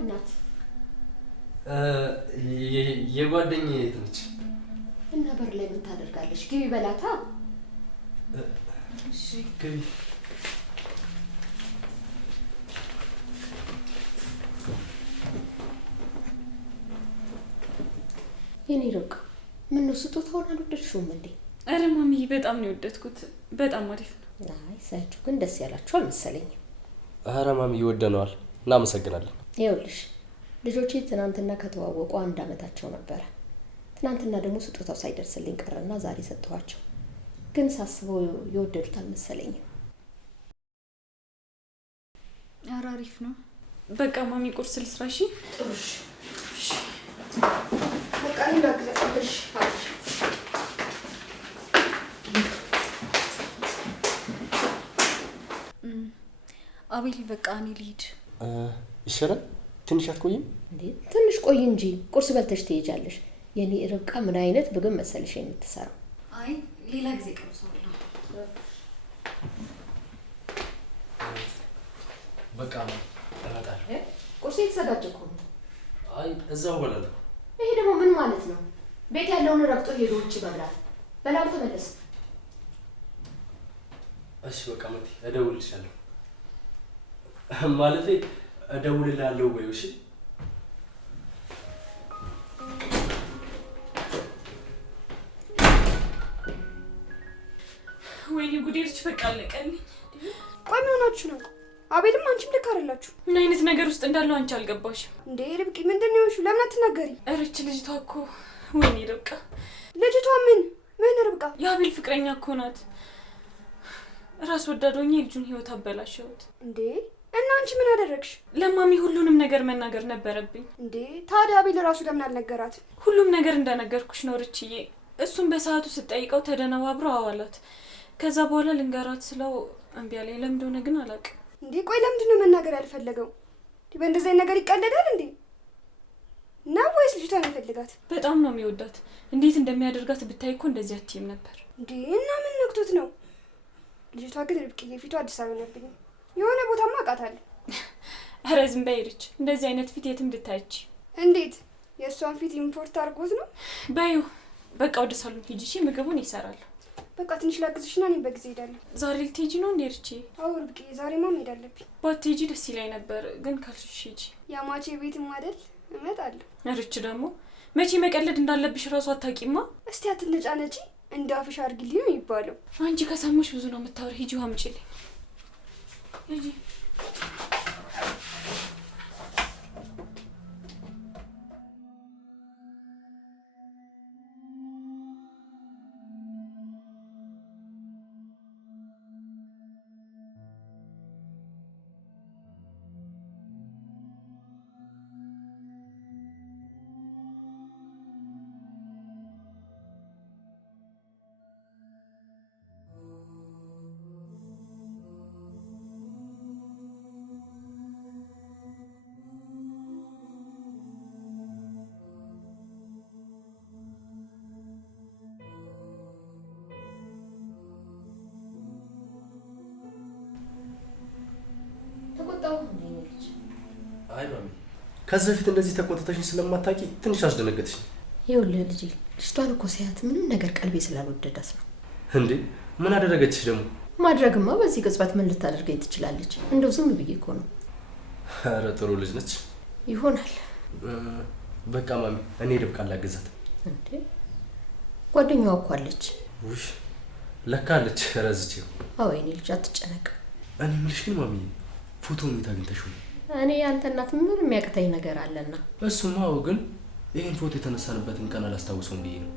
ማናት? የጓደኛዬ እህት ነች። እና በር ላይ ምን ታደርጋለች? ግቢ በላታ። እሺ ግቢ። የኔ ርብቃ ምነው ስጦታውን አልወደድሽውም እንዴ? አረ ማሚዬ በጣም ነው የወደድኩት። በጣም አሪፍ ነው። አይ ሳያችሁ ግን ደስ ያላችሁ አልመሰለኝም። አረ ማሚዬ ወደነዋል። እናመሰግናለን። ይኸውልሽ ልጆቼ ትናንትና ከተዋወቁ 1 ዓመታቸው ነበረ። ትናንትና ደግሞ ስጦታው ሳይደርስልኝ ቀረና ዛሬ ሰጠኋቸው። ግን ሳስበው የወደዱት አልመሰለኝም። አረ አሪፍ ነው። በቃ ማሚ ቁርስ ልስራ። እሺ ጥሩሽ። እሺ በቃ እንዳግዘሽ አብሽ። አቤል በቃ እኔ ልሂድ። ይሻላል። ትንሽ አትቆይም እንዴ? ትንሽ ቆይ እንጂ ቁርስ በልተሽ ትሄጃለሽ። የኔ ርብቃ ምን አይነት ምግብ መሰልሽ የምትሰራው? አይ ሌላ ጊዜ ቀምሰዋለሁ። በቃ ነው እመጣለሁ። ቁርስ የተዘጋጀ እኮ ነው። አይ እዛው እበላለሁ። ይሄ ደግሞ ምን ማለት ነው? ቤት ያለውን ረግጦ ሄዶ ውጭ መብላት። በላው ተመለስ። እሺ በቃ መቲ እደውልልሻለሁ። ማለቴ እደውልልሃለሁ በይው። እሺ ወይኔ ጉዴ ልጅ በቃ አለቀልኝ። ቆይ ምን ሆናችሁ ነው? አቤልም አንቺም ልክ አይደላችሁ። ምን አይነት ነገር ውስጥ እንዳለው አንቺ አልገባሽም እንዴ? ርብቃ ምንድን ነው የሆንሽው? ለምን አትናገሪ? እረች ልጅቷ እኮ ወይኔ ርብቃ። ልጅቷ ምን ርብቃ? የአቤል ፍቅረኛ እኮ ናት። ራስ ወዳዶኝ የልጁን ህይወት አበላሸሁት። እንዴ እና አንቺ ምን አደረግሽ? ለማሚ ሁሉንም ነገር መናገር ነበረብኝ። እንዴ ታዲያ አቤል ራሱ ለምን አልነገራት? ሁሉም ነገር እንደነገርኩሽ ነው ርችዬ። እሱም በሰዓቱ ስጠይቀው ተደነባብሮ አዋላት። ከዛ በኋላ ልንገራት ስለው እምቢ አለኝ። ለምን እንደሆነ ግን አላውቅም። እንዴ ቆይ ለምንድን ነው መናገር ያልፈለገው? በእንደዚህ አይነት ነገር ይቀለዳል እንዴ? ነው ወይስ ልጅቷን ይፈልጋት? በጣም ነው የሚወዳት። እንዴት እንደሚያደርጋት ብታይ እኮ እንደዚህ አትይም ነበር። እንዴ እና ምን ነክቶት ነው? ልጅቷ ግን ርብቃዬ ፊቷ አዲስ አልሆነብኝም። የሆነ ቦታማ አውቃታለሁ። ኧረ ዝም በይ ርች። እንደዚህ አይነት ፊት የትም ልታይች። እንዴት የእሷን ፊት ኢምፖርት አድርጎት ነው? በዩ በቃ ወደ ሳሎን ሂጂ። እሺ ምግቡን ይሰራል። በቃ ትንሽ ላግዝሽና እኔም በጊዜ ሄዳለሁ። ዛሬ ልትሄጂ ነው እንዴ ርቼ? አዎ ርብቃዬ ዛሬማ መሄድ አለብኝ። ባትሄጂ ደስ ይለኝ ነበር፣ ግን ካልሽሽ ሂጂ። ያማቼ ቤትም አይደል እመጣለሁ። ርች ደግሞ መቼ መቀለድ እንዳለብሽ እራሱ አታውቂማ። እስቲ አትነጫነጪ። እንደ አፍሽ አድርጊልኝ ነው የሚባለው። አንቺ ከሰሙሽ ብዙ ነው የምታወሪ። ሂጂ ውሃ አምጪልኝ። ሂጂ አይ ማሚ ከዚህ በፊት እንደዚህ ተቆጥተሽኝ ስለማታውቂ ትንሽ አስደነገጥሽኝ። ይኸውልህ ልጄ ልጅቷን እኮ ሳያት ምንም ነገር ቀልቤ ስላልወደዳት ነው። እንዴ ምን አደረገችሽ ደግሞ? ማድረግማ በዚህ ቅጽበት ምን ልታደርገኝ ትችላለች? እንደው ዝም ብዬ እኮ ነው። ኧረ ጥሩ ልጅ ነች ይሆናል። በቃ ማሚ እኔ ርብቃ ላግዛት። እንዴ ጓደኛዋ እኮ አለች። ውይ ለካ አለች። ረዝቼው። አዎ የኔ ልጅ አትጨነቅ። እኔ የምልሽ ግን ማሚ ፎቶውን የት አግኝተሽው ነው? እኔ ያንተ እናት ምን የሚያቅተኝ ነገር አለና? እሱማ ግን ይሄን ፎቶ የተነሳንበትን ቀን አላስታውሰውም ብዬ ነው።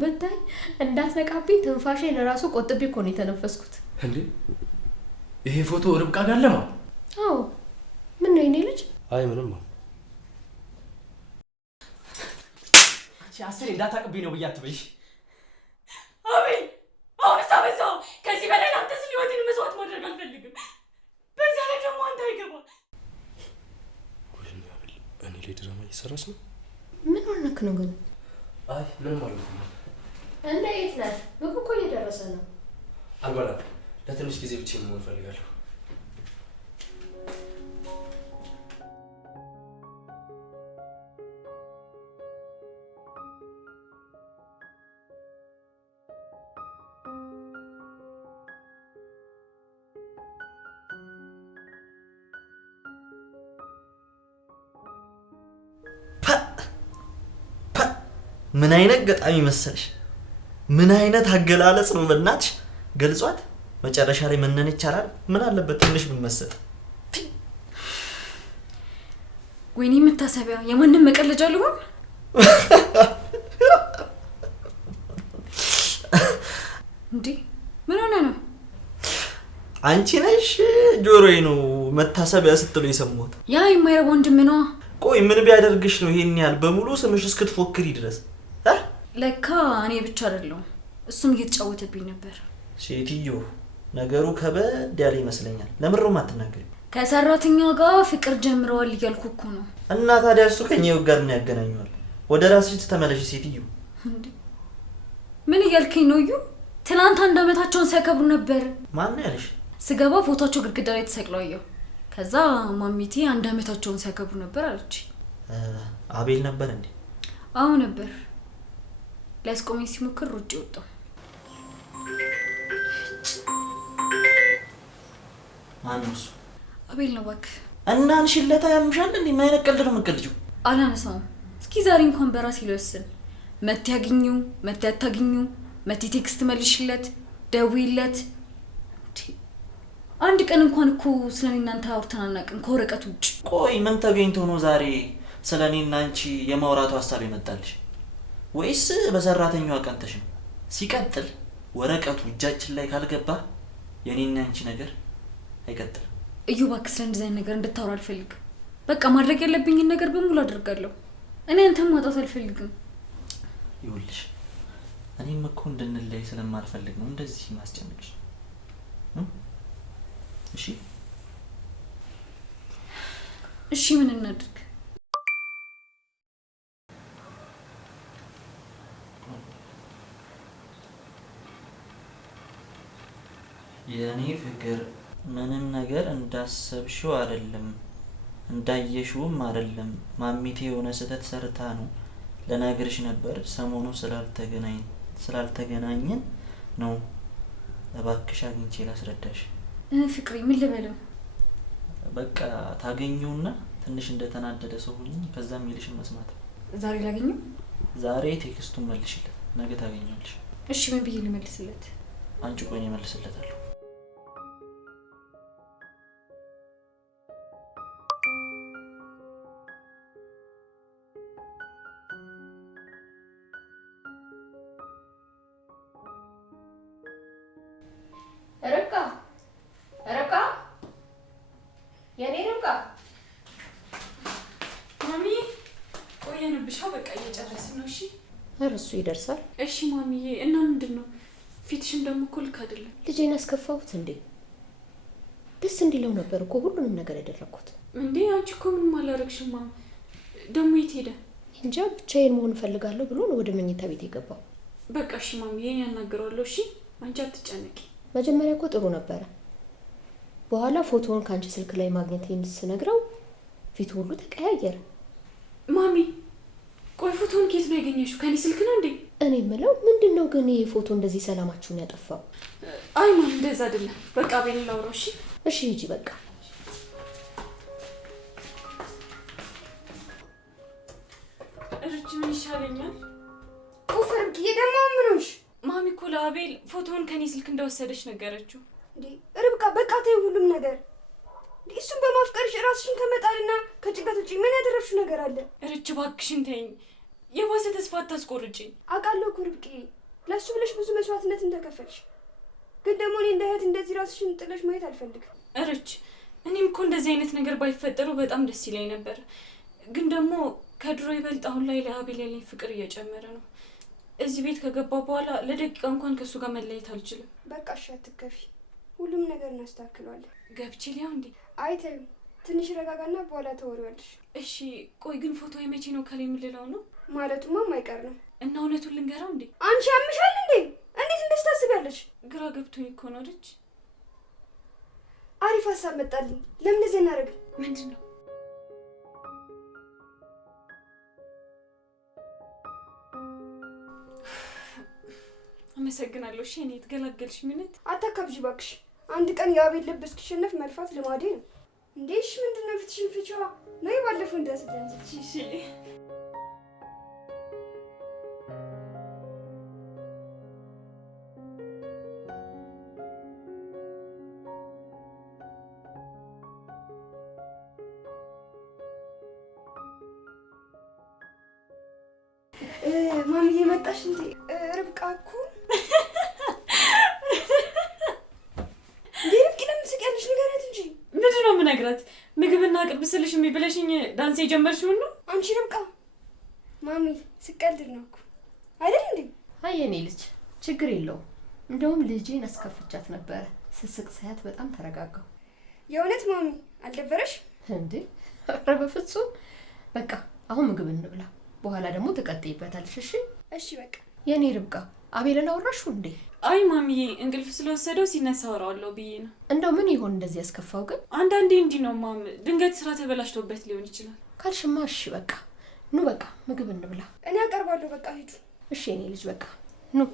በታይ እንዳትነቃብኝ ትንፋሼን ራሱ ቆጥቤ እኮ ነው የተነፈስኩት። እንዴ ይሄ ፎቶ ርብቃ ጋር ለማ? አዎ ምን ነው የኔ ልጅ? አይ ምንም ነው። አስሬ እንዳታቀብኝ ነው ብዬ አትበይሽ። አቤል አሁንስ አበዛው። ከዚህ በላይ አንተ ስለ ህይወቴን መስዋዕት ማድረግ አልፈልግም። በዛ ላይ ደግሞ አንተ አይገባ። ወይኔ አቤል እኔ ላይ ድራማ እየሰራች ነው። ምን ሆነክ ነው ግን? አይ ምንም አልሆንኩም። እንደ የት ነህ? ምግቡ እኮ እየደረሰ ነው። አልበላም። ለትንሽ ጊዜ ብቻ መሆን እፈልጋለሁ። ምን አይነት ገጣሚ መሰለሽ? ምን አይነት አገላለጽ ነው በእናትሽ ገልጿት። መጨረሻ ላይ መነን ይቻላል። ምን አለበት ትንሽ ብንመሰጥ። ወይኔ መታሰቢያ የማንም መቀለጃ ልሆን? እንዴ ምን ሆነ ነው? አንቺ ነሽ ጆሮዬ ነው መታሰቢያ ስትሉ የሰማሁት። ያ የማይረባ ወንድም ነው። ቆይ ምን ቢያደርግሽ ነው ይሄን ያህል በሙሉ ስምሽ እስክትፎክሪ ድረስ? ለካ እኔ ብቻ አይደለሁም እሱም እየተጫወተብኝ ነበር። ሴትዮ ነገሩ ከበድ ያለ ይመስለኛል። ለምንድነው የማትናገሪው? ከሰራተኛዋ ጋር ፍቅር ጀምረዋል እያልኩ እኮ ነው። እና ታዲያ እሱ ከኛው ጋር ምን ያገናኘዋል? ወደ ራስሽ ተመለሽ ሴትዮ። ምን እያልከኝ ነው? እዩ ትናንት 1 ዓመታቸውን ሲያከብሩ ነበር። ማን ያለሽ? ስገባ ፎቶቸው ግድግዳ ላይ ተሰቅለው አየሁ። ከዛ ማሚቴ 1 ዓመታቸውን ሲያከብሩ ነበር አለች። አቤል ነበር እንዴ? አዎ ነበር። ሊያስቆመኝ ሲሞክር ሩጭ ወጣሁ። ማን ነው እሱ? አቤል ነው እባክህ። እና አንሽለታ ያምሻል እንዴ? ምን አይነት ቀልድ ነው የምትቀልጂው? አላነሳውም። እስኪ ዛሬ እንኳን በራሴ ልወስን። መቴ ያግኙ መቴ አታግኙ፣ መቴ ቴክስት መልሽለት፣ ደውይለት። አንድ ቀን እንኳን እኮ ስለኔ እናንተ አውርተን አናውቅም ከወረቀት ውጭ። ቆይ ምን ተገኝቶ ነው ዛሬ ስለኔና አንቺ የማውራቱ ሀሳብ ይመጣልሽ? ወይስ በሰራተኛዋ ቀንተሽ ነው? ሲቀጥል ወረቀቱ እጃችን ላይ ካልገባ የኔና አንቺ ነገር አይቀጥልም። እዩ እባክህ ስለ እንደዚህ አይነት ነገር እንድታወራ አልፈልግም። በቃ ማድረግ ያለብኝን ነገር በሙሉ አድርጋለሁ። እኔ አንተም ማጣት አልፈልግም። ይኸውልሽ እኔም እኮ እንድንለይ ስለማልፈልግ ነው እንደዚህ ማስጨነቅሽ። እሺ ምን እናድርግ? የኔ ፍቅር ምንም ነገር እንዳሰብሽው አይደለም፣ እንዳየሽውም አይደለም። ማሚቴ የሆነ ስህተት ሰርታ ነው። ለነገርሽ ነበር ሰሞኑ ስላልተገናኘን ነው። እባክሽ አግኝቼ ላስረዳሽ። ፍቅሬ ምን ልበለው? በቃ ታገኙና ትንሽ እንደተናደደ ሰው ሆኜ ከዛም ይልሽን መስማት። ዛሬ ላገኘው? ዛሬ ቴክስቱን መልሽለት፣ ነገ ታገኛለሽ። እሺ ምን ብዬ ልመልስለት? አንቺ ቆይ እኔ መልስለታለሁ። ርብቃ የኔ ርብቃ። ማሚ ቆየንብሻ። በቃ እየጨረስን ነው። እሺ ኧረ እሱ ይደርሳል። እሺ ማሚዬ። እና ምንድን ነው ፊትሽም ደግሞ እኮ ልክ አይደለም። ልጄን አስከፋሁት እንዴ? ደስ እንዲለው ነበር እኮ ሁሉንም ነገር ያደረኩት። እንዴ አንቺ እኮ ምንም አላረግሽም። ደግሞ የት ሄደ? እንጃ ብቻዬን መሆን እፈልጋለሁ ብሎ ነው ወደ መኝታ ቤት የገባው። በቃ እሺ ማሚዬ ያናገረዋለሁ። እሺ አንቺ አትጨነቂ። መጀመሪያ እኮ ጥሩ ነበረ። በኋላ ፎቶውን ካንቺ ስልክ ላይ ማግኘቴን ስነግረው ፊቱ ሁሉ ተቀያየረ። ማሚ ቆይ ፎቶውን ከየት ነው ያገኘሽው? ከኔ ስልክ ነው እንዴ? እኔ የምለው ምንድነው ግን ይሄ ፎቶ እንደዚህ ሰላማችሁን ያጠፋው? አይ ማሚ እንደዛ አይደለም። በቃ ቤል ላውራው። እሺ እሺ ሂጂ በቃ። እርጅ ምን ይሻለኛል? ቁፍርምኪዬ ደግሞ ምንሽ? ማሚ እኮ ለአቤል ፎቶውን ከኔ ስልክ እንደወሰደች ነገረችው። እንዴ ርብቃ በቃ ተይው ሁሉም ነገር። እንዴ እሱን በማፍቀርሽ ራስሽን ከመጣልና ከጭንቀት ውጪ ምን ያደረግሽው ነገር አለ? እርጅ እባክሽን ተይኝ። የባሰ ተስፋ አታስቆርጪኝ። አውቃለሁ እኮ ርብቃ፣ ለሱ ብለሽ ብዙ መስዋዕትነት እንደከፈልሽ፣ ግን ደግሞ እኔ እንደ እህት እንደዚህ ራስሽን ጥለሽ ማየት አልፈልግም። እርች እኔም እኮ እንደዚህ አይነት ነገር ባይፈጠሩ በጣም ደስ ይለኝ ነበር። ግን ደግሞ ከድሮ ይበልጥ አሁን ላይ ለአቤል ያለኝ ፍቅር እየጨመረ ነው። እዚህ ቤት ከገባ በኋላ ለደቂቃ እንኳን ከእሱ ጋር መለየት አልችልም። በቃ እሺ፣ አትከፊ። ሁሉም ነገር እናስተካክለዋለን። ገብቼ ሊያው እንዴ? አይተዩ ትንሽ ረጋጋና በኋላ ተወሪዋለሽ። እሺ ቆይ ግን ፎቶ የመቼ ነው ከላይ የምልለው ነው? ማለቱማ የማይቀር ነው። እና እውነቱን ልንገረው እንዴ? አንቺ ያምሻል እንዴ? እንዴት እንደዚህ ታስቢያለሽ? ግራ ገብቶኝ እኮ ነው ልጅ። አሪፍ ሀሳብ መጣልኝ። ለምን እዚህ እናደርግ? ምንድን ነው? አመሰግናለሁ። እሺ እኔ የተገላገልሽ ሚነት አታካብጂ እባክሽ። አንድ ቀን የአቤል ልብ እስኪሸነፍ መልፋት ልማዴ ነው። እንዴ እሺ ምንድን ነው ፊትሽን ፍቺዋ? ነይ ባለፈው እንዳስደንዝ። እሺ ማሚዬ መጣሽ እንዴ? ርብቃ እኮ እንዴ ርብቃ ለምን ትስቂያለሽ? ንገሪያት እንጂ። ምንድን ነው የምነግራት? ምግብና ቅርብ ስልሽ የሚብለሽኝ ዳንስ የጀመርሽውን ነው? አንቺ ርብቃ ማሚ ስቀልድ ነው እኮ አይደል እንዴ? አይ የኔ ልጅ ችግር የለውም። እንደውም ልጄን አስከፍቻት ነበረ። ስስቅ ሳያት በጣም ተረጋጋሁ። የእውነት ማሚ አልደበረሽ እንዴ? ኧረ በፍጹም። በቃ አሁን ምግብ እንብላ፣ በኋላ ደግሞ ትቀጥይበታለሽ። እሺ እሺ በቃ። የኔ ርብቃ አቤልን አወራሽው እንዴ? አይ ማሚዬ እንቅልፍ ስለወሰደው ሲነሳ አወራዋለሁ ብዬ ነው። እንደው ምን ይሆን እንደዚህ ያስከፋው ግን? አንዳንዴ እንዲህ ነው ማም፣ ድንገት ስራ ተበላሽቶበት ሊሆን ይችላል። ካልሽማ እሺ በቃ ኑ፣ በቃ ምግብ እንብላ። እኔ አቀርባለሁ። በቃ ሂዱ። እሺ የኔ ልጅ በቃ ኑ።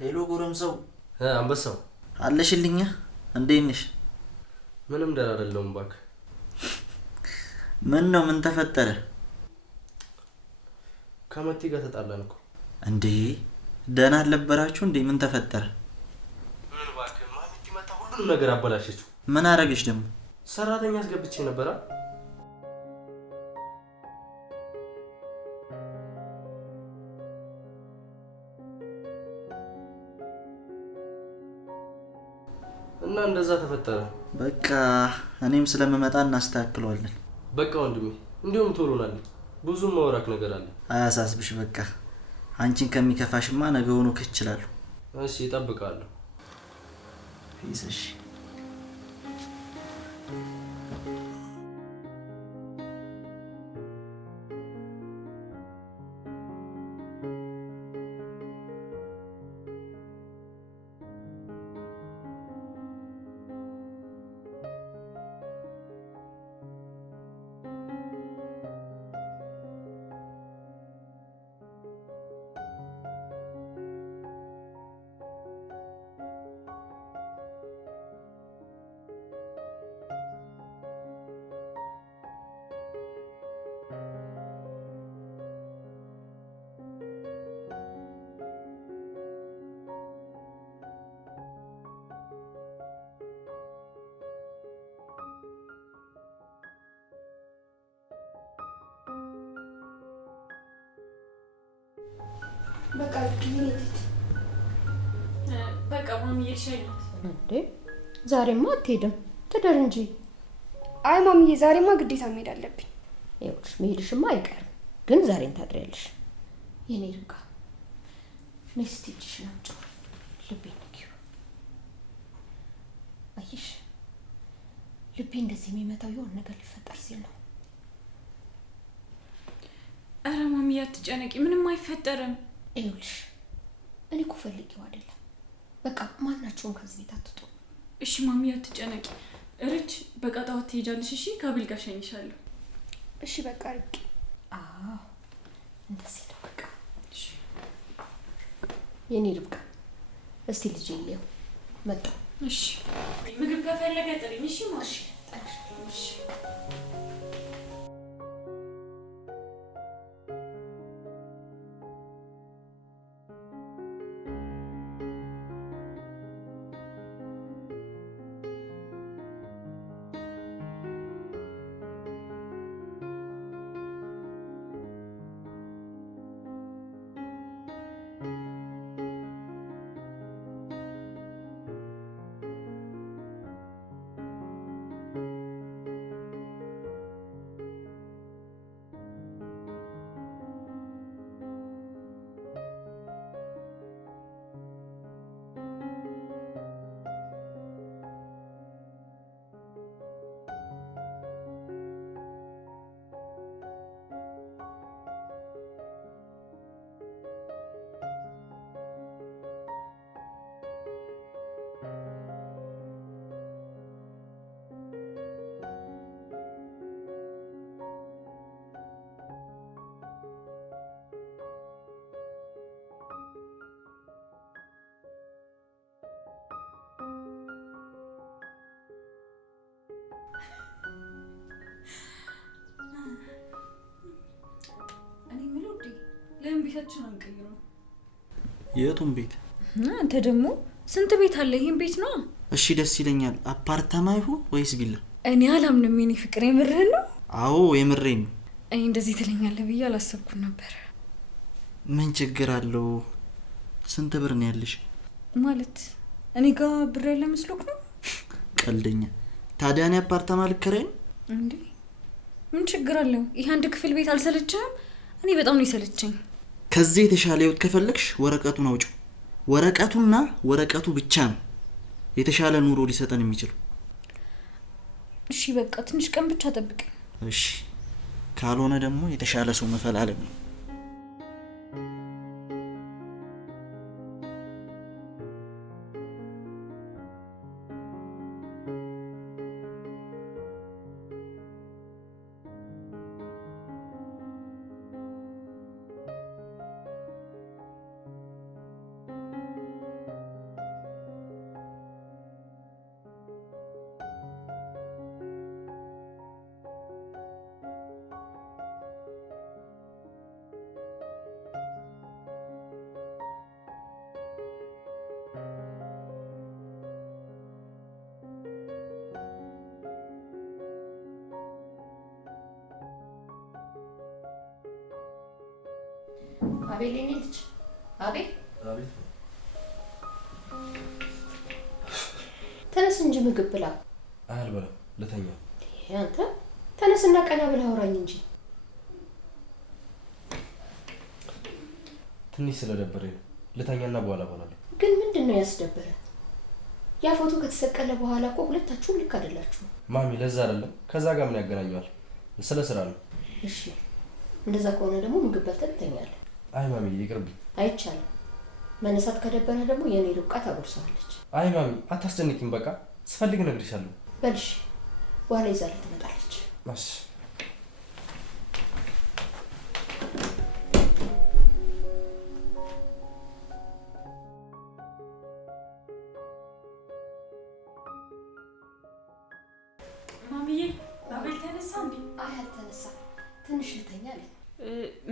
ሄሎ ጎረምሳው። አንበሳው አለሽልኛ? እንዴት ነሽ? ምንም ደህና አይደለሁም እባክህ። ምን ነው? ምን ተፈጠረ? ከመቲ ጋር ተጣላን እኮ። እንዴ ደህና አልነበራችሁ እንዴ? ምን ተፈጠረ? ምን እባክህ፣ ማሚቲ መታ ሁሉንም ነገር አበላሸችው። ምን አረገች ደግሞ? ሰራተኛ አስገብቼ ነበራ። እና እንደዛ ተፈጠረ። በቃ እኔም ስለምመጣ እናስተካክለዋለን። በቃ ወንድሜ፣ እንዲሁም ቶሎናል። ብዙም ማውራክ ነገር አለ። አያሳስብሽ። በቃ አንቺን ከሚከፋሽማ ነገውኑ እችላለሁ። እሺ እጠብቃለሁ። ይሰሽ በቃ ኪኒት በቃ ማሚዬ ሸኛት። እንዴ ዛሬማ አትሄድም? ትደር እንጂ። አይ ማሚዬ ዛሬማ ግዴታ መሄድ አለብኝ። ይኸውልሽ መሄድሽማ አይቀርም፣ ግን ዛሬን ታድሪያለሽ። የኔ ርብቃ ነይ እስቲ እጅሽን አምጪው፣ ልቤን ንኪው። አየሽ ልቤ እንደዚህ የሚመታው የሆነ ነገር ሊፈጠር ሲል ነው። ኧረ ማሚዬ አትጨነቂ፣ ምንም አይፈጠርም። ይኸውልሽ እኔ እኮ ፈልጌው አይደለም። በቃ ማናቸውም ከዚህ ቤት አትጡ። እሺ ማሚዬ አትጨነቂ። ርች በቃ ጠዋት ትሄጃለሽ። እሺ ከአቤል ጋር ሸኝሻለሁ። እሺ በቃ ርብቃ። አዎ እንደዚህ ነው በቃ። የኔ ርብቃ እስቲ ልጅ ይየው መጣ። እሺ ምግብ ከፈለገ ጥሪኝ። እሺ ማሽ እሺ ለምን ቤታችን አንቀይረው? የቱን ቤት? አንተ ደግሞ ስንት ቤት አለ? ይሄን ቤት ነው። እሺ ደስ ይለኛል። አፓርታማ ይሁን ወይስ ቪላ? እኔ አላምንም። የኔ ፍቅር የምርህን ነው? አዎ የምሬን ነው። እኔ እንደዚህ ትለኛለህ ብዬ አላሰብኩም ነበር። ምን ችግር አለው? ስንት ብር ነው ያለሽ? ማለት እኔ ጋር ብር ያለ መስሎክ ነው? ቀልደኛ። ታዲያ እኔ አፓርታማ ልከራይ እንዴ? ምን ችግር አለው? ይሄ አንድ ክፍል ቤት አልሰለችህም? እኔ በጣም ነው የሰለቸኝ። ከዚህ የተሻለ ህይወት ከፈለግሽ ወረቀቱን አውጪው። ወረቀቱና ወረቀቱ ብቻ ነው የተሻለ ኑሮ ሊሰጠን የሚችለው። እሺ በቃ ትንሽ ቀን ብቻ ጠብቀኝ። እሺ ካልሆነ ደግሞ የተሻለ ሰው መፈላለግ ነው። አቤል የኔ ልጅ አቤል። አቤት። ተነስ እንጂ ምግብ ብላ። አልበላም ልተኛ። አንተ ተነስና ቀና ብላ አውራኝ እንጂ። ትንሽ ስለደበረኝ ልተኛና በኋላ እበላለሁ። ግን ምንድነው ያስደበረ? ያ ፎቶ ከተሰቀለ በኋላ እኮ ሁለታችሁም ልክ አይደላችሁ። ማሚ ለዛ አይደለም። ከዛ ጋር ምን ያገናኘዋል? ስለ ስራ ነው። እሺ እንደዛ ከሆነ ደግሞ ምግብ በልተን እንተኛለን። አይ ማሚ ይቅርብኝ። አይቻልም። መነሳት ከደበረ ደግሞ የኔ ርብቃ ታጎርሳለች። አይ ማሚ አታስጨንቂኝ። በቃ ስፈልግ እነግርሻለሁ። በልሽ በኋላ ይዛልህ ትመጣለች። እሺ ማሚዬ አቤል ተነሳ እንዴ? አይ አልተነሳም። ትንሽ ልተኛ አለ።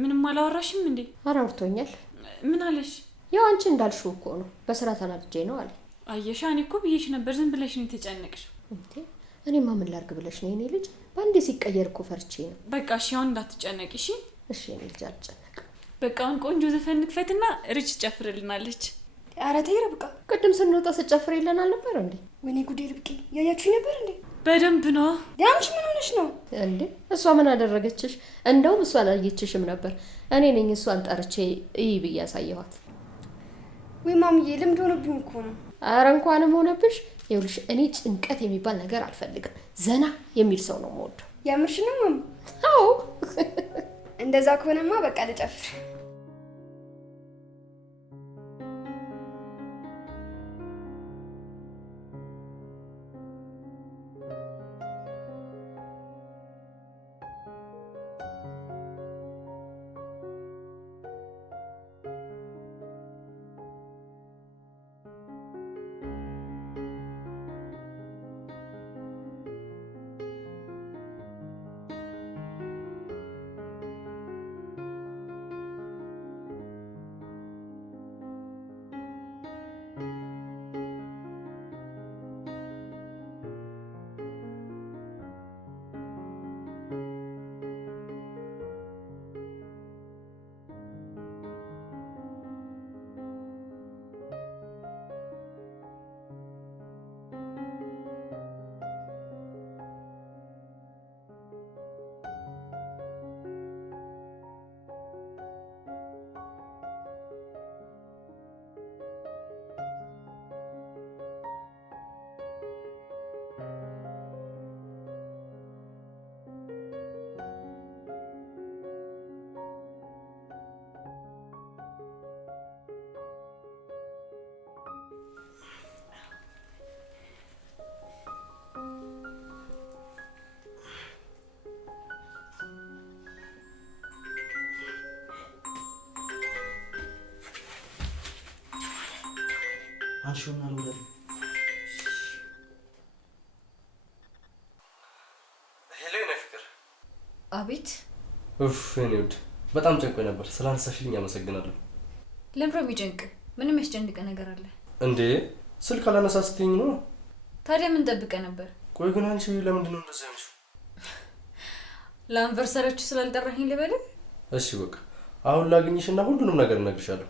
ምንም አላወራሽም እንዴ? ኧረ አውርቶኛል። ምን አለሽ? ያው አንቺ እንዳልሽው እኮ ነው። በስራ ተናድጄ ነው አለ። አየሻ፣ እኔ እኮ ብዬሽ ነበር። ዝም ብለሽ ነው የተጨነቅሽው። እንዴ እኔማ ምን ላድርግ ብለሽ ነው የኔ ልጅ? በአንዴ ሲቀየር እኮ ፈርቼ ነው። በቃ እሺ፣ አሁን እንዳትጨነቂ እሺ? እሺ የኔ ልጅ አልጨነቅም። በቃ አሁን ቆንጆ ዘፈን እንክፈትና ርች ጨፍርልናለች። ኧረ ተይ ርብቃ። ቅድም ስንወጣ ስጨፍር የለን አልነበር እንዴ? ወይኔ ጉዴ ርብቃ፣ ያያችሁኝ ነበር እንዴ? በደንብ ነው። ያንቺ ምን ሆነሽ ነው እንዴ? እሷ ምን አደረገችሽ? እንደውም እሷ አላየችሽም ነበር። እኔ ነኝ እሷን ጠርቼ እይ ብዬ ያሳየኋት። ወይ ማሚዬ ልምድ ሆነብኝ እኮ ነው። ኧረ እንኳንም ሆነብሽ። ይኸውልሽ እኔ ጭንቀት የሚባል ነገር አልፈልግም። ዘና የሚል ሰው ነው የምወደው። ያምርሽ ነው ማሚ? አዎ እንደዛ ከሆነማ በቃ ልጨፍር። አንሺውና ልውለድ። ሄሎ የኔ ፍቅር። አቤት። የኔ ውድ በጣም ጨንቆኝ ነበር። ስላነሳሽልኝ አመሰግናለሁ። ለምሮ የሚጨንቅ ምንም ያስጨንቀ ነገር አለ እንዴ? ስልክ አላነሳ ስትይኝ ነው። ታዲያ ምን ጠብቀ ነበር? ቆይ ግን አንቺ ለምንድን ነው እንደዚህ ያልሽው? ለአንቨርሰሪያችሁ ስላልጠራኸኝ ልበል? እሺ በቃ አሁን ላግኝሽና ሁሉንም ነገር እነግርሻለሁ።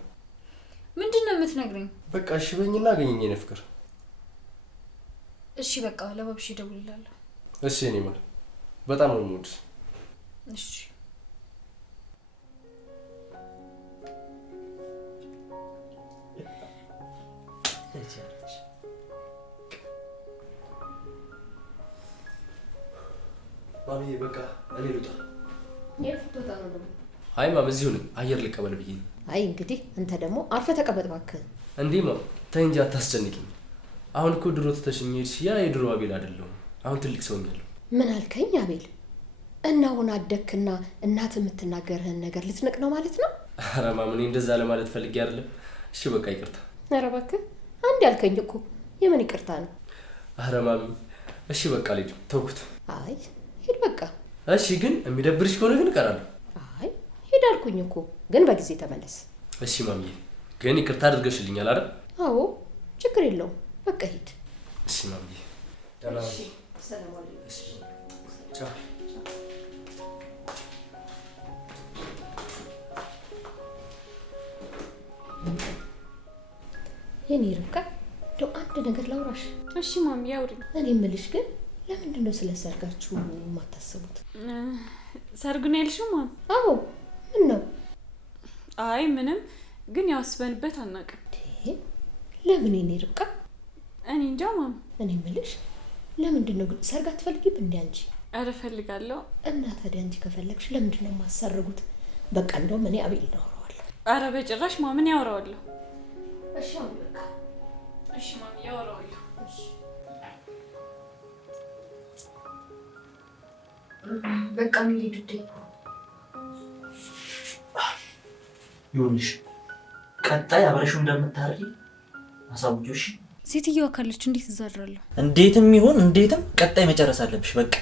ምንድን ነው የምትነግረኝ? በቃ እሺ በይኝና አገኘኝ የኔ ፍቅር። እሺ በቃ ለባብሽ እደውልልሃለሁ። እሺ የኔ ማር በጣም ነው የምወድሽ። እሺ ማሚ በቃ እኔ ልውጣ። የት ልትወጣ ነው ደግሞ? አይ ማም እዚሁ ነኝ፣ አየር ልቀበል ብዬ ነው። አይ እንግዲህ አንተ ደግሞ አርፈህ ተቀመጥ እባክህ። እንዴ ማም ተይ እንጂ አታስጨንቂኝ። አሁን እኮ ድሮ ትተሽኝ ሄድሽ። ያ የድሮ አቤል አይደለሁም። አሁን ትልቅ ሰው ነኛለሁ። ምን አልከኝ አቤል? እና አሁን አደግክና እናትህ የምትናገርህን ነገር ልትንቅ ነው ማለት ነው? ኧረ ማም እኔ እንደዛ ለማለት ፈልጌ አይደለም። እሺ በቃ ይቅርታ። ኧረ እባክህ አንድ ያልከኝ እኮ የምን ይቅርታ ነው? ኧረ ማሚ እሺ በቃ ልጅ ተውኩት። አይ ሂድ በቃ። እሺ ግን የሚደብርሽ ከሆነ ግን እቀራለሁ። አይ ሂድ አልኩኝ እኮ ግን በጊዜ ተመለስ። እሺ ማሚዬ ግን ይቅርታ አድርገሽልኛል አይደል? አዎ ችግር የለውም በቃ ሂድ። እሺ ማሚዬ ደህና ነሽ? ሰላም አለይኩም። እሺ ቻው። የኔ ርብቃ እንደው አንድ ነገር ላውራሽ። እሺ ማሚ አውሪ። እኔ የምልሽ ግን ለምንድን ነው ስለ ሰርጋችሁ የማታስቡት? ሰርጉን ያልሽው ማም? አዎ ምን ነው? አይ ምንም፣ ግን ያው አስበንበት አናውቅም። ለምን የኔ ርብቃ? እኔ እንጃ ማም። እኔ የምልሽ ለምንድን ነው ግን ሰርግ አትፈልጊም እንዴ አንቺ? ኧረ እፈልጋለሁ። እና ታዲያ አንቺ ከፈለግሽ ለምንድን ነው የማሰርጉት? በቃ እንደውም እኔ አቤል እናወራዋለሁ። ኧረ በጭራሽ ማምን ያወራዋለሁ። እሺ አሁን በቃ እሺ ማሚ ያወራዋለሁ። እሺ በቃ ምን ልጅ ይሁንሽ። ቀጣይ አብረሽው እንደምታርቂ አሳውቂውሽ። ሴትዮዋ ካለች እንዴት እዛድራለሁ? እንዴትም ይሁን እንዴትም ቀጣይ መጨረስ አለብሽ። በቃ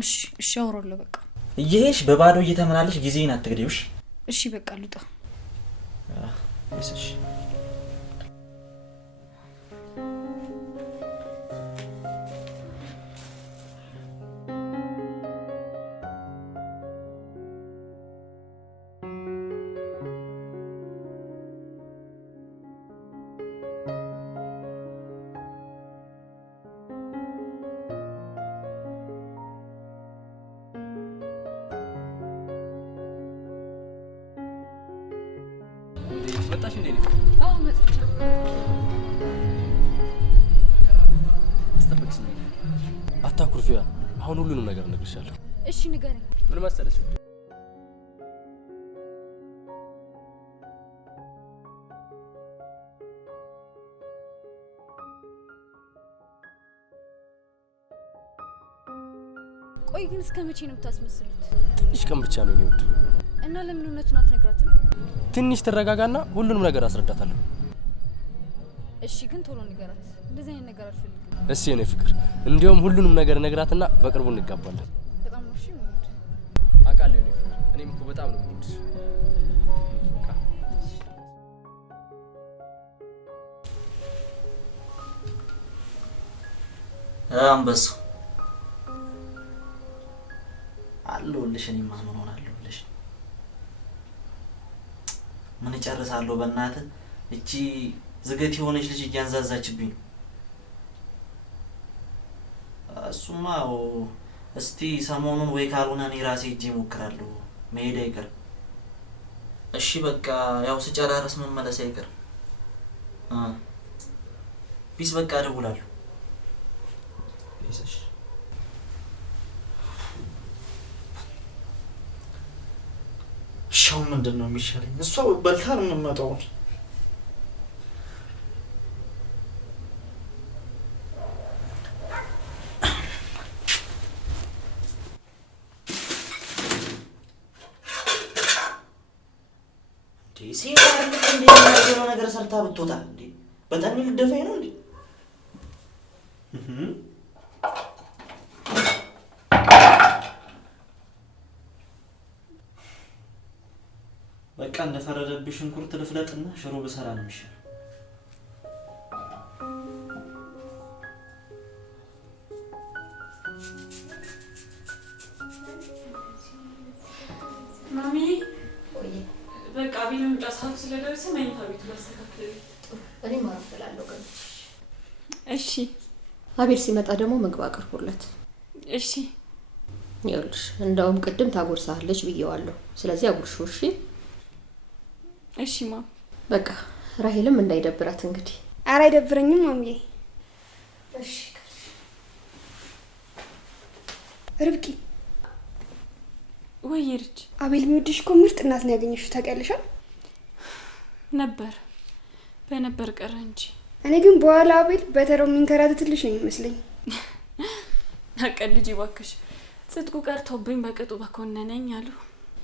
እሺ እሺ አወራዋለሁ። በቃ እየሄድሽ በባዶ እየተመላለሽ ጊዜን አትግደውሽ። እሺ በቃ ልውጣ። እሺ መጣሽ እንዴ? አዎ መጥቻለሁ። አስጠበቅሽ ነኝ። አታኩርፊያ። አሁን ሁሉንም ነገር እነግርሻለሁ። እሺ ንገረኝ። ምን መሰለሽ? እስከ መቼ ነው የምታስመስሉት? ትንሽ ቀን ብቻ ነው የሚወድ። እና ለምን እውነቱን አትነግራትም? ትንሽ ትረጋጋና ሁሉንም ነገር አስረዳታለሁ። እሺ ግን ቶሎ ንገራት። እንደዚህ አይነት ነገር አልፈልግም። እሺ የኔ ፍቅር፣ እንዲያውም ሁሉንም ነገር ነግራትና በቅርቡ እንጋባለን። በጣም ነው እሺ የምወድ። አውቃለሁ የኔ ፍቅር፣ እኔም እኮ በጣም ነው የምወድሽ። አንበሳው አለሁልሽ። እኔማ ምን ሆናለሁ ብለሽ ምን እጨርሳለሁ? በእናትህ እቺ ዝገት የሆነች ልጅ እያንዛዛችብኝ ነው። እሱማ እስቲ ሰሞኑን ወይ ካልሆነ እኔ ራሴ እጄ እሞክራለሁ። መሄድ አይቀርም። እሺ በቃ ያው ስጨራረስ መመለስ አይቀርም። ቢስ በቃ እደውላለሁ። ቢስሽ ሻው ምንድን ነው የሚሻለኝ? እሷ በልታ ነው የምመጣው። ሴት አይደል እንዴ? የሆነ ነገር ሰርታ ብትወጣ እንዴ? በጣም ልደፋኝ ነው እንዴ? በቃ እንደፈረደብሽ ሽንኩርት ልፍለጥና ሽሮ ብሰራ ነው የሚሻለው። ማሚ በቃ አቤል መምጫ ሰዓቱ ስለደረሰ መኝታ ቤቱ ላስተካክል። እኔ ማረፍ እላለሁ። ግን እሺ። አቤል ሲመጣ ደግሞ ምግብ አቅርቡለት። እሺ። ይኸውልሽ እንደውም ቅድም ታጎርሳለች ብዬዋለሁ። ስለዚህ አጉርሺው። እሺ እሺ ማም። በቃ ራሄልም እንዳይደብራት እንግዲህ። ኧረ አይደብረኝም ማሚዬ። እሺ ርብቃ ወይ ይርጅ አቤል የሚወድሽ እኮ ምርጥ እናት ነው ያገኘሽው። ታውቂያለሽ ነበር በነበር ቀረ እንጂ። እኔ ግን በኋላ አቤል በተራው የሚንከራተትልሽ ነው የሚመስለኝ። አቀልጂ እባክሽ። ጽድቁ ቀርቶብኝ በቅጡ በኮነነኝ አሉ።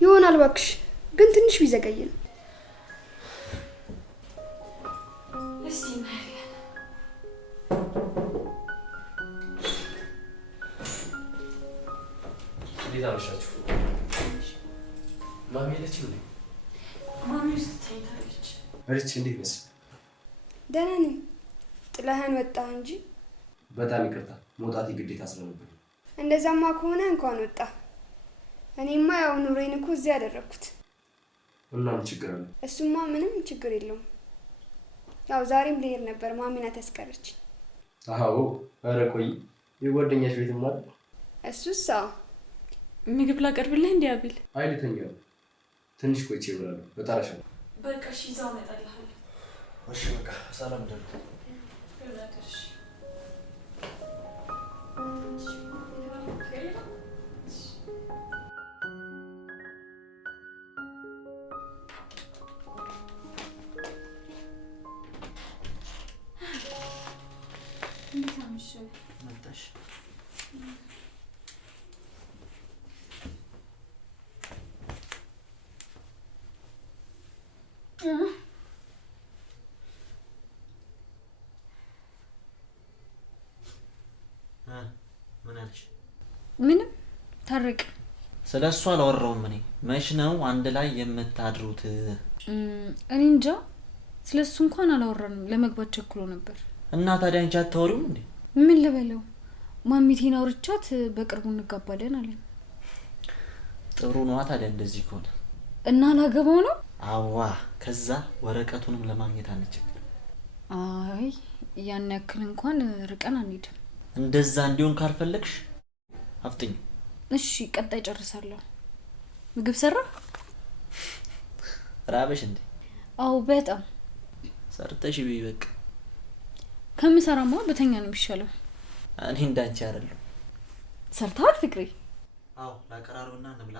ይሆናል እባክሽ፣ ግን ትንሽ ቢዘገይ ነው። እስቲ እናያለን። እንዴት አመሻችሁ? ማሚ የለችም እንዴ? ማሚ ውስጥ ተኝታለች። እርች እንዴት ነሽ? ደህና ነኝ። ጥለህን ወጣህ እንጂ። በጣም ይቅርታ፣ መውጣት ግዴታ ስለነበር። እንደዛማ ከሆነ እንኳን ወጣ። እኔማ ያው ኑሬን እኮ እዚህ ያደረኩት። እና ምን ችግር አለ? እሱማ ምንም ችግር የለውም። ያው ዛሬም ልሄድ ነበር፣ ማሚ ናት ያስቀረችኝ። አዎ። ኧረ ቆይ የጓደኛሽ ቤትም አይደል? እሱስ አዎ። ምግብ ላቀርብልህ እንዴ አቤል? አይ ልተኛ ነው። ትንሽ ቆይቼ እበላለሁ። እጠራሻለሁ። በቃ እሺ፣ እዛው እመጣልሃለሁ። እሺ በቃ ሰላም ደሩ። እንዴት አመሸህ? መጣሽ? ምን አለሽ? ምንም ታረቅ። ስለሱ አላወራውም። እኔ መች ነው አንድ ላይ የምታድሩት? እኔ እንጃ፣ ስለሱ እንኳን አላወራንም። ለመግባት ቸኩሎ ነበር። እና ታዲያ አንቺ አታወሪውም እንዴ? ምን ልበለው? ማሚቴን አውርቻት በቅርቡ እንጋባለን አለኝ። ጥሩ ነዋ። ታዲያ እንደዚህ ከሆነ እና ላገባው ነው? አዋ፣ ከዛ ወረቀቱንም ለማግኘት አንቸገርም። አይ ያን ያክል እንኳን ርቀን አንሄድም። እንደዛ እንዲሆን ካልፈለግሽ አፍጥኝ። እሺ ቀጣይ ጨርሳለሁ። ምግብ ሰራ? ራበሽ እንዴ? አው በጣም ሰርተሽ ቢይ። በቃ ከምሰራማ በተኛ ነው የሚሻለው። እኔ እንዳንቺ አይደለም። ሰርተሃል ፍቅሬ? አው ላቀራሩና እንብላ።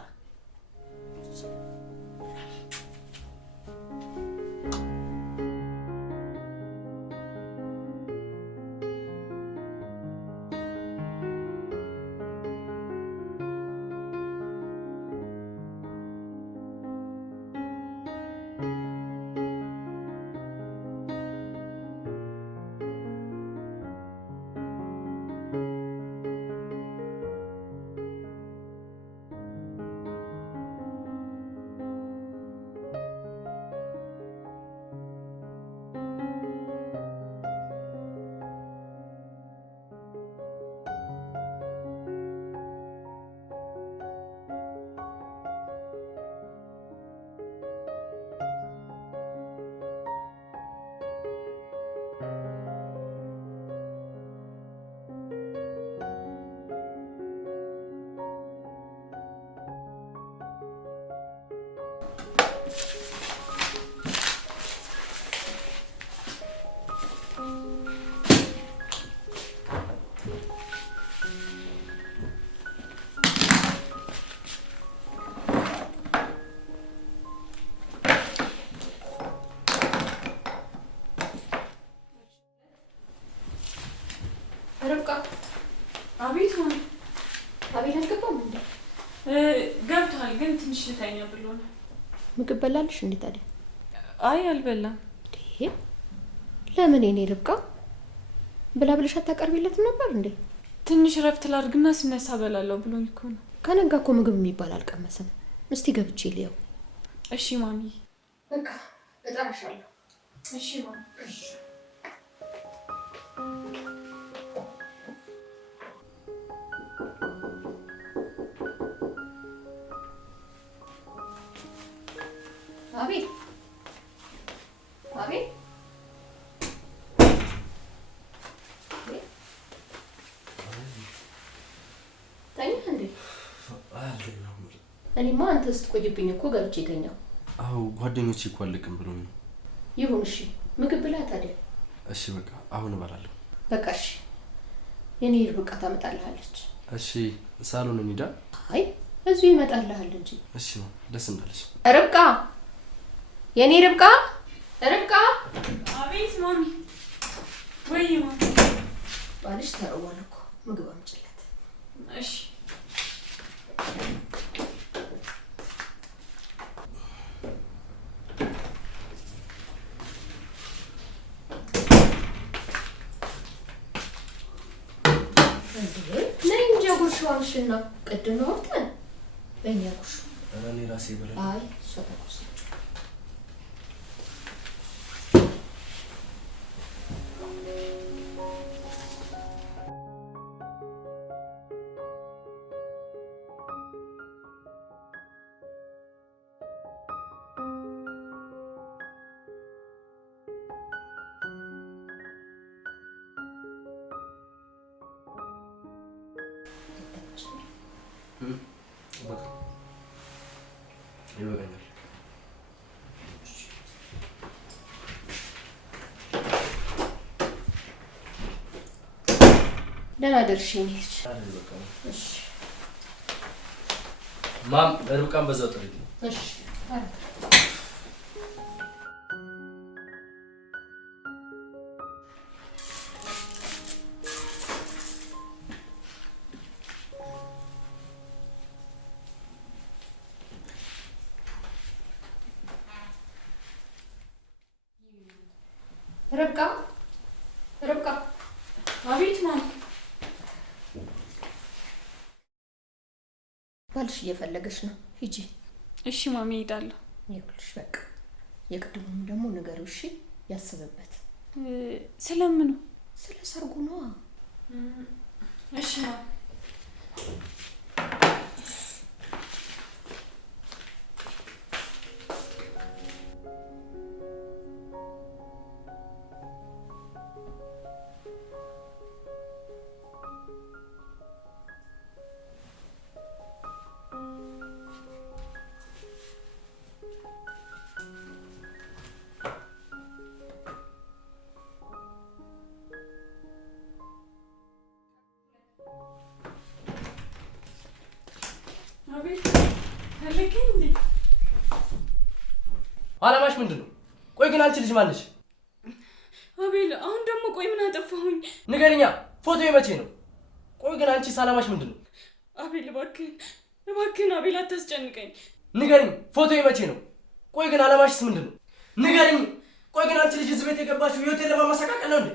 ርብቃ አቤት ማሚ። አቤል አልገባም እንዴ? ገብቷል፣ ግን ትንሽ ልተኛ ብሎ ነው። ምግብ በላልሽ እንዴ ታዲያ? አይ አልበላም። ለምን የኔ ርብቃ ብላ ብለሽ አታቀርቢለትም ነበር እንዴ? ትንሽ ረፍት ላድርግና ስነሳ በላለሁ ብሎኝ እኮ ነው። ከነጋ እኮ ምግብ የሚባል አልቀመሰም። እስቲ ገብቼ ልየው። እሺ ማሚ። በቃ እጠራሻለሁ። እሺ ማሚ። አቤል አቤል ተኛ እንዴ? እኔማ አንተ ስትቆይብኝ እኮ ገብቼ ተኛው። አዎ ጓደኞቼ እኮ አልልቅም ብሎ ነው። ይሁን እሺ፣ ምግብ ብላ ታዲያ። እሺ በቃ አሁን እበላለሁ። በቃ እሺ፣ የኔ ርብቃ ታመጣልሃለች። እሺ ሳሎን እንሂዳ። አይ እዚሁ ይመጣልሃል እንጂ። እሺ ነው ደስ እንዳለሽ። ርብቃ የኔ ርብቃ ርብቃ። አቤት ማሚ። ወይ ማሚ። ባልሽ ተርቧል እኮ ምግብ አምጪለት። እሺ ነይ እንጂ ጉርሻዋንሽና ቅድም ነው ወጥተን በእኛ ጉርሻ። እኔ ራሴ ይበላል። አይ እሷ ተቆሰች። በቃ ይበቃኛል። ደህና ደርሽ ነች። እሺ ማም ርብቃን በዛው ጥሪ። እሺ ርብቃ ርብቃ። አቤት ማሚ። ባልሽ እየፈለገች ነው። ሂጂ። እሺ ማሚ እሄዳለሁ። ይኸውልሽ በቃ የቅድሙም ደግሞ ንገሪው እሺ፣ ያስብበት። ስለምኑ? ስለ ሰርጉ ነዋ። እሺ ማሚ። አላማሽ ምንድን ነው? ቆይ ግን አንቺ ልጅ ማነሽ? አቤል፣ አሁን ደግሞ ቆይ ምን አጠፋሁኝ? ንገሪኛ። ፎቶ የመቼ ነው? ቆይ ግን አንቺ አላማሽ ምንድን ነው? አቤል እባክህን አቤል አታስጨንቀኝ። ንገሪኝ። ፎቶ የመቼ ነው? ቆይ ግን አላማሽስ ምንድን ነው? ንገሪኝ። ቆይ ግን አንቺ ልጅ እዚህ ቤት የገባችው ህይወቴን ለማመሰቃቀል ነው እንዴ?